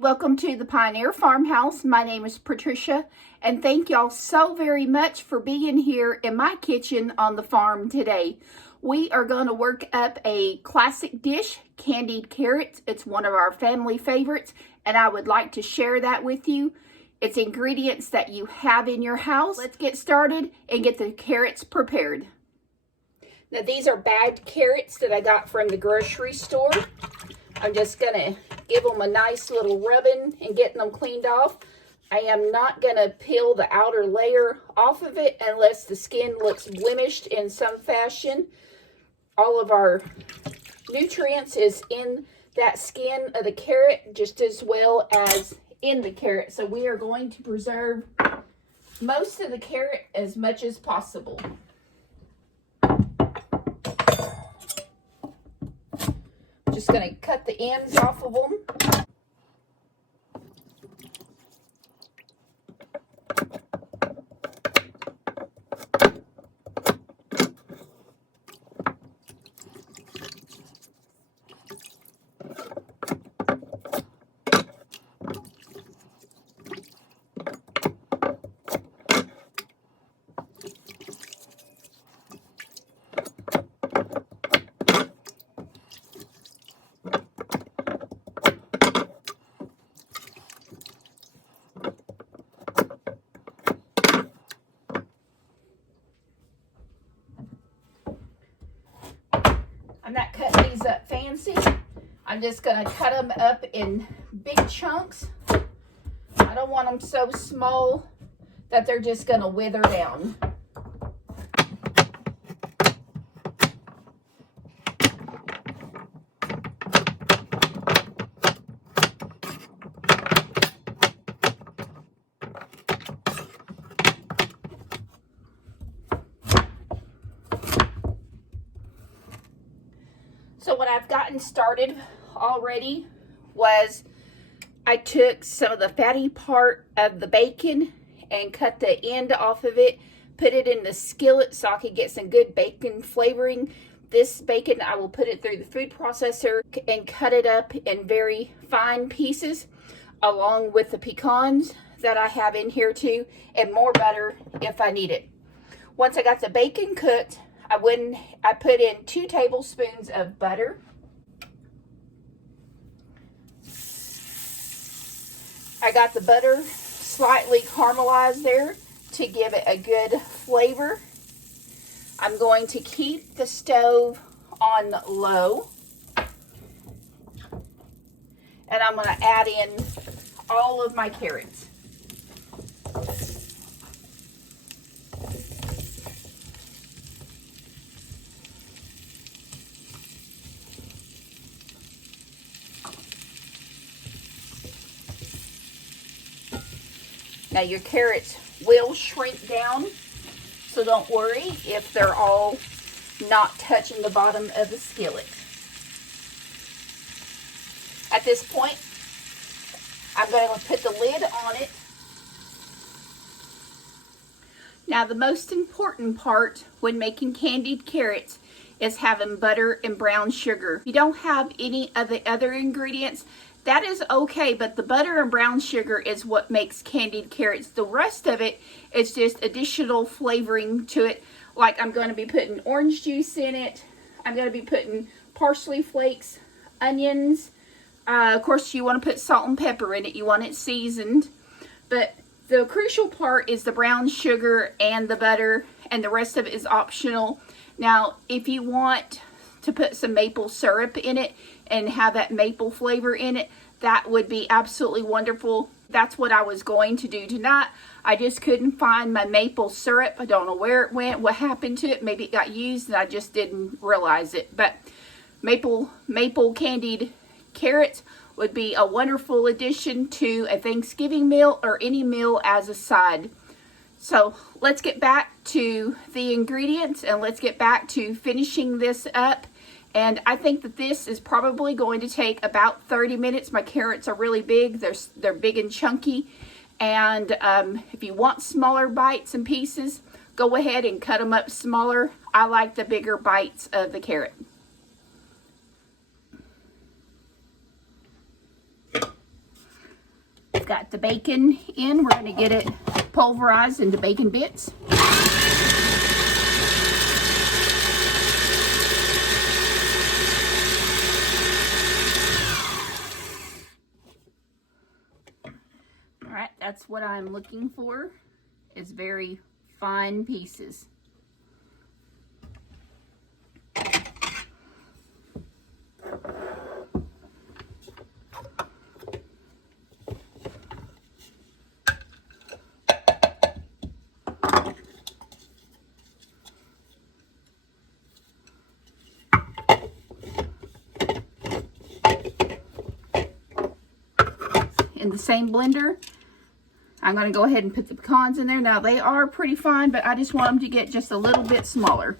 Welcome to the Pioneer Farmhouse. My name is Patricia, and thank y'all so very much for being here in my kitchen on the farm today. We are going to work up a classic dish, candied carrots. It's one of our family favorites, and I would like to share that with you. It's ingredients that you have in your house. Let's get started and get the carrots prepared. Now, these are bagged carrots that I got from the grocery store. I'm just going to give them a nice little rubbing and getting them cleaned off. I am not going to peel the outer layer off of it unless the skin looks blemished in some fashion. All of our nutrients is in that skin of the carrot just as well as in the carrot. So we are going to preserve most of the carrot as much as possible. Just going to cut the ends off of them. I'm not cutting these up fancy. I'm just going to cut them up in big chunks. I don't want them so small that they're just going to wither down. So what I've gotten started already was I took some of the fatty part of the bacon and cut the end off of it, put it in the skillet so I could get some good bacon flavoring. This bacon, I will put it through the food processor and cut it up in very fine pieces, along with the pecans that I have in here too, and more butter if I need it. Once I got the bacon cooked, I put in 2 tablespoons of butter. I got the butter slightly caramelized there to give it a good flavor. I'm going to keep the stove on low. And I'm going to add in all of my carrots. Now your carrots will shrink down, so don't worry if they're all not touching the bottom of the skillet. At this point, I'm going to put the lid on it. Now the most important part when making candied carrots is having butter and brown sugar. If you don't have any of the other ingredients, that is okay, but the butter and brown sugar is what makes candied carrots. The rest of it is just additional flavoring to it. Like I'm going to be putting orange juice in it. I'm going to be putting parsley flakes, onions. Of course, you want to put salt and pepper in it. You want it seasoned. But the crucial part is the brown sugar and the butter, and the rest of it is optional. Now, if you want to put some maple syrup in it and have that maple flavor in it, that would be absolutely wonderful. That's what I was going to do tonight. I just couldn't find my maple syrup. I don't know where it went, what happened to it. Maybe it got used and I just didn't realize it. But maple candied carrots would be a wonderful addition to a Thanksgiving meal or any meal as a side. So let's get back to the ingredients and let's get back to finishing this up. And I think that this is probably going to take about 30 minutes. My carrots are really big. They're big and chunky. And if you want smaller bites and pieces, go ahead and cut them up smaller. I like the bigger bites of the carrot. got the bacon in. We're going to get it pulverized into bacon bits. All right, that's what I'm looking for. It's very fine pieces. In the same blender, I'm going to go ahead and put the pecans in there. Now, they are pretty fine, but I just want them to get just a little bit smaller.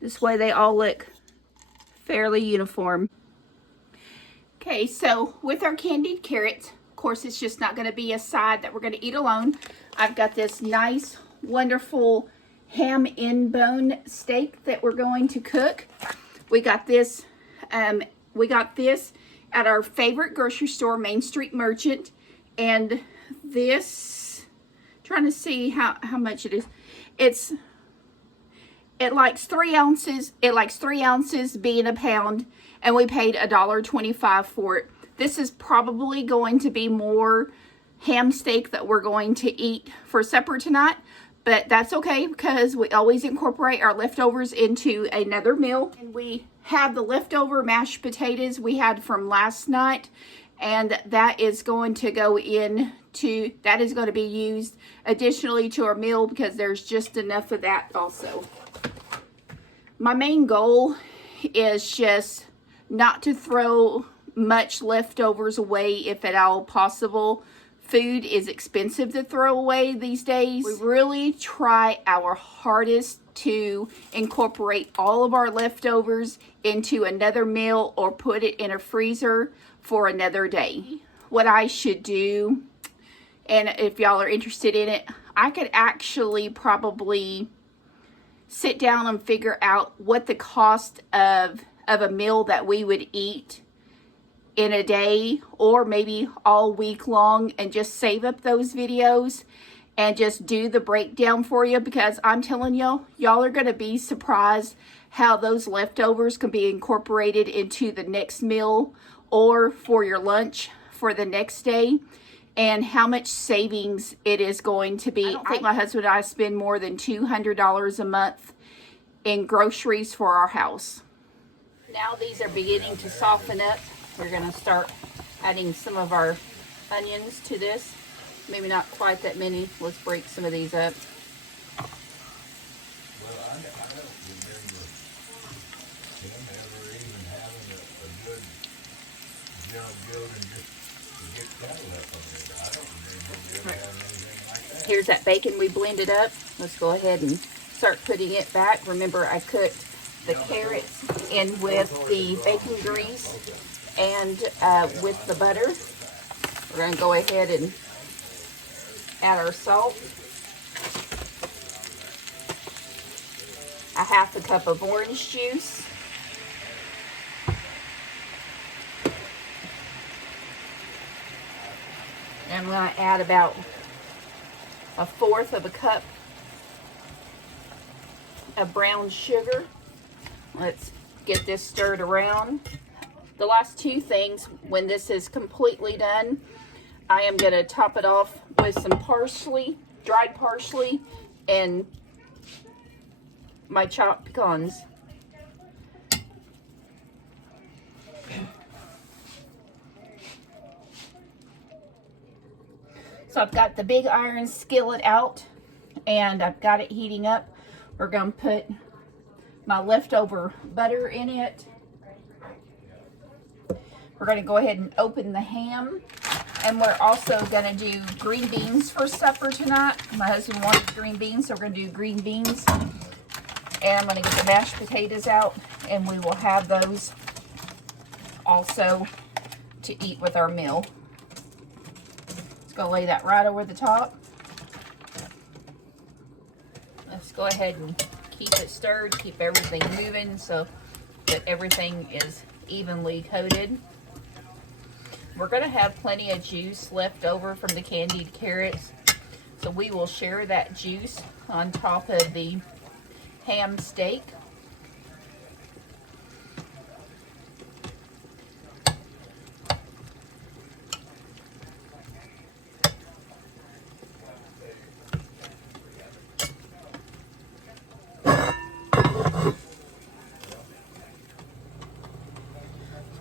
This way they all look fairly uniform. Okay, so with our candied carrots, of course, it's just not going to be a side that we're going to eat alone. I've got this nice, wonderful ham in bone steak that we're going to cook. We got this at our favorite grocery store, Main Street Merchant, and this, trying to see how much it is. It likes 3 ounces. It likes 3 ounces being a pound, and we paid $1.25 for it. This is probably going to be more ham steak that we're going to eat for supper tonight, but that's okay because we always incorporate our leftovers into another meal. And we have the leftover mashed potatoes we had from last night, and that is going to go into, that is going to be used additionally to our meal because there's just enough of that also. My main goal is just not to throw much leftovers away if at all possible. Food is expensive to throw away these days. We really try our hardest to incorporate all of our leftovers into another meal or put it in a freezer for another day. What I should do, and if y'all are interested in it, I could actually probably sit down and figure out what the cost of a meal that we would eat in a day or maybe all week long, and just save up those videos and just do the breakdown for you, because I'm telling y'all are going to be surprised how those leftovers can be incorporated into the next meal or for your lunch for the next day, and how much savings it is going to be. I don't think my husband and I spend more than $200 a month in groceries for our house. Now these are beginning to soften up. We're going to start adding some of our onions to this. Maybe not quite that many. Let's break some of these up. Well, I don't remember him ever even having a good job building just to get cattle up on it. I don't remember him ever having anything like that. Here's that bacon we blended up. Let's go ahead and start putting it back. Remember, I cooked the carrots in with the bacon grease and with the butter. We're going to go ahead and add our salt, a half a cup of orange juice, and I'm going to add about 1/4 of a cup of brown sugar. Let's get this stirred around. The last 2 things, when this is completely done, I am going to top it off with some parsley, dried parsley, and my chopped pecans. So I've got the big iron skillet out, and I've got it heating up. We're going to put my leftover butter in it. We're going to go ahead and open the ham. And we're also going to do green beans for supper tonight. My husband wanted green beans, so we're going to do green beans. And I'm going to get the mashed potatoes out, and we will have those also to eat with our meal. Let's go lay that right over the top. Let's go ahead and keep it stirred, keep everything moving so that everything is evenly coated. We're going to have plenty of juice left over from the candied carrots, so we will share that juice on top of the ham steak.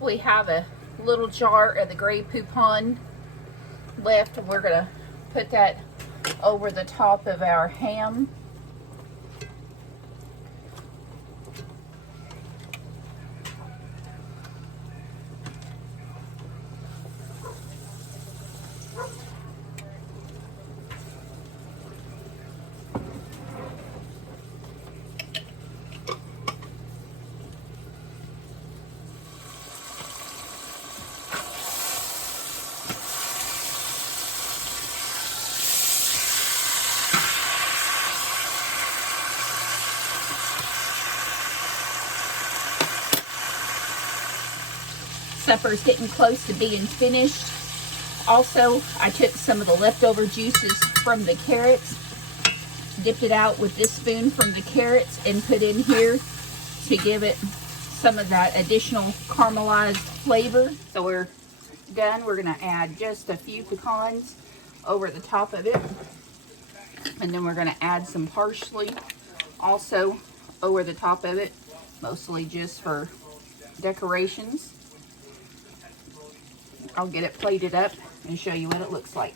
We have a little jar of the Grey Poupon left. We're going to put that over the top of our ham. Supper's getting close to being finished. Also, I took some of the leftover juices from the carrots, dipped it out with this spoon from the carrots, and put in here to give it some of that additional caramelized flavor. So we're done. We're going to add just a few pecans over the top of it. And then we're going to add some parsley also over the top of it, mostly just for decorations. I'll get it plated up and show you what it looks like.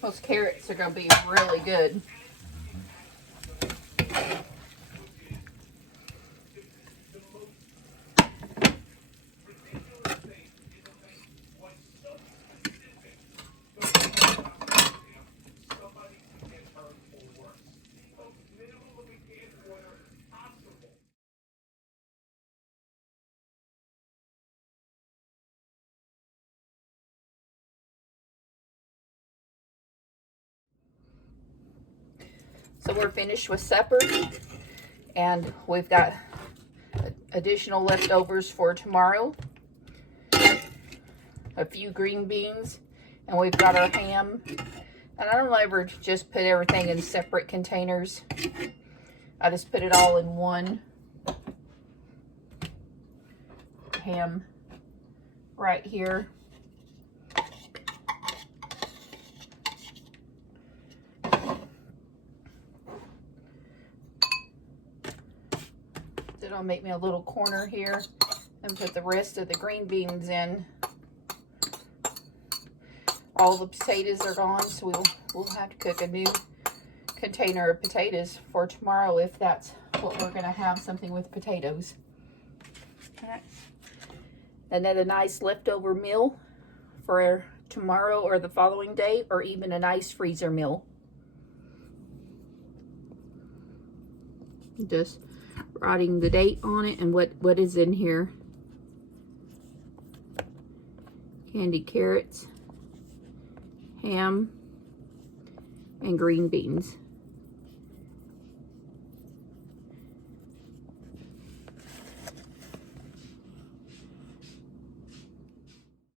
Those carrots are going to be really good. So we're finished with supper, and we've got additional leftovers for tomorrow. A few green beans, and we've got our ham. And I don't ever just put everything in separate containers. I just put it all in one. Ham right here. Then I'll make me a little corner here and put the rest of the green beans in. All the potatoes are gone, so we'll have to cook a new container of potatoes for tomorrow if that's what we're going to have, something with potatoes. All right. Another nice leftover meal for tomorrow or the following day, or even a nice freezer meal. Just writing the date on it and what is in here. Candied carrots, ham, and green beans.